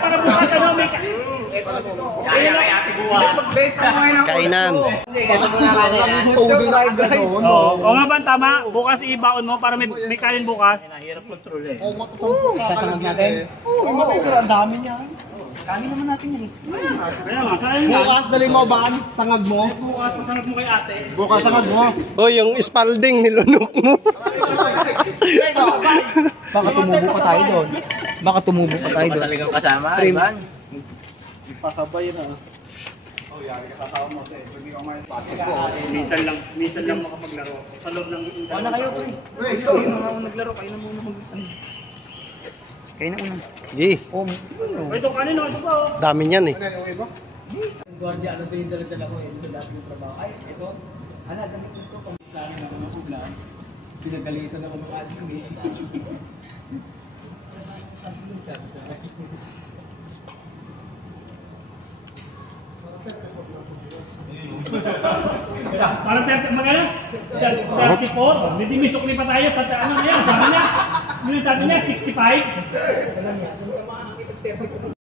para bukas ano, may kaya kay ate buwas. Kainan. Oo nga ba, tama? Bukas ibaon mo para may kanin bukas. Hirap control eh. Sasangag natin? Oo, matitira. Ang dami niya. Kanin naman natin yan eh. Kaya nga, saan yan? Bukas, dali mo ba? Sangag mo? Bukas, pasangag mo kay ate. Bukas, sangag mo. Oh, yung Spalding nilunok mo. Baka tumubo pa tayo doon. Baka tumubo pa tayo doon. Talagang kasama, Ivan. Pasabay na. Oh, yari ka tatawa mo. Hindi ka may Minsan lang makapaglaro. Sa loob ng... Wala kayo to eh. Kayo mga naglaro, kayo na muna mag... Kayo na una. Sige. Oh, Ito kanino, ito pa oh. dami niyan eh. Ang gwardiya, ano ba yung dala-dala ko eh? Sa dati yung trabaho. Ay, ito. Ano, gamit ito. Pag-saan na ako ng ulan. Pinagalitan ako ng adik eh. Parang 30, magana? 34? Hindi may sukli pa tayo sa ano niya, sabi niya 65?